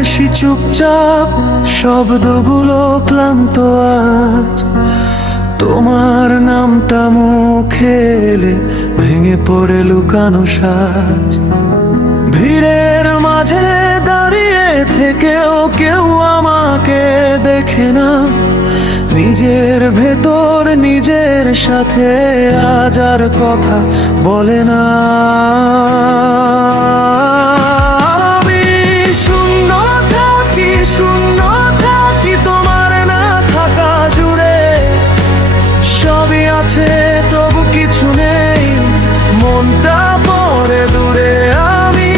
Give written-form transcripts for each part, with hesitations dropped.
বেশি চুপচাপ, শব্দগুলো ক্লান্ত আজ। তোমার নামটা মুখে এলে ভেঙে পড়ে লুকানো সাজ। ভিড়ের মাঝে দাঁড়িয়ে থেকেও কেউ আমাকে দেখে না, নিজের ভেতর নিজের সাথে আজ আর কথা বলে না। আমি শূন্য থাকি, শূন্য থাকি তোমার না থাকা জুড়ে। সবই আছে তবু কিছু নেই, মনটা পড়ে দূরে। আমি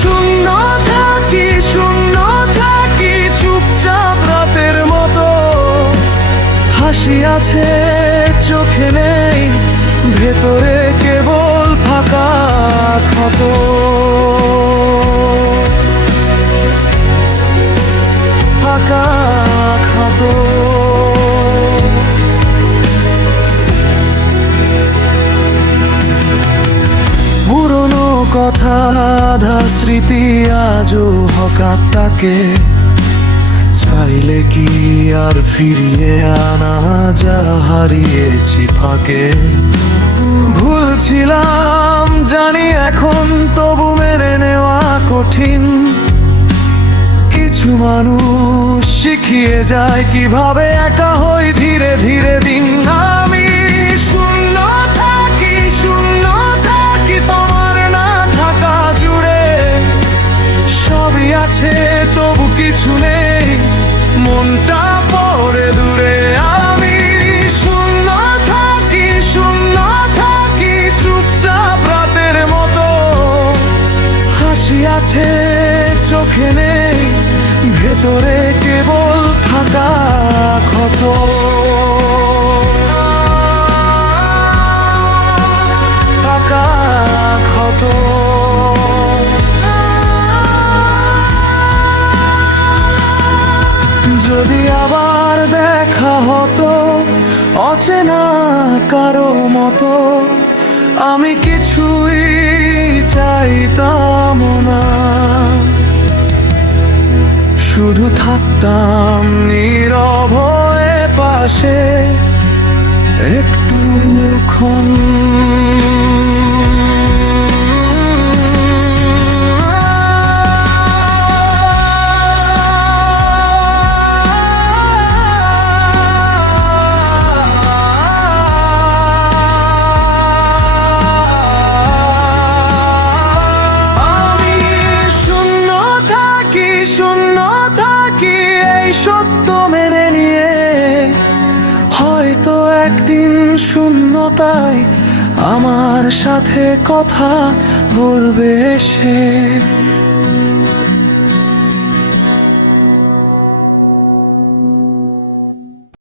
শূন্য থাকি, শূন্য থাকি চুপচাপ রাতের মতো। হাসি আছে চোখে নেই, ভেতরে কেবল ফাঁকা ক্ষত। ফাঁকা ক্ষত। পুরনো কথা আধা স্মৃতি আজও হঠাৎ তাকে। চাইলে কি আর ফিরিয়ে আনা যা হারিয়েছি ফাঁকে। ভুলছিলাম জানি এখন, তবু মেনে নেওয়া কঠিন। কিছু মানুষ শিখিয়ে যায় কিভাবে একা হই ধীরে ধীরে দিন। আমি শূন্য থাকি, শূন্য থাকি তোমার না থাকা জুড়ে। সবই আছে তবু কিছু নেই, মনটা পড়ে দূরে। আমি শূন্য থাকি, শূন্য থাকি চুপচাপ রাতের মতো। হাসি আছে চোখে নেই, ভেতরে কেবল ফাঁকা ক্ষত। ফাঁকা ক্ষত। যদি আবার দেখা হতো অচেনা কারো মতো, আমি কিছুই চাইতাম না। শুধু থাকতাম নীরব হয়ে পাশে একটুক্ষণ। শূন্য থাকি এই সত্য মেনে নিয়ে, হয়তো একদিন শূন্যতায় আমার সাথে কথা বলবে সে।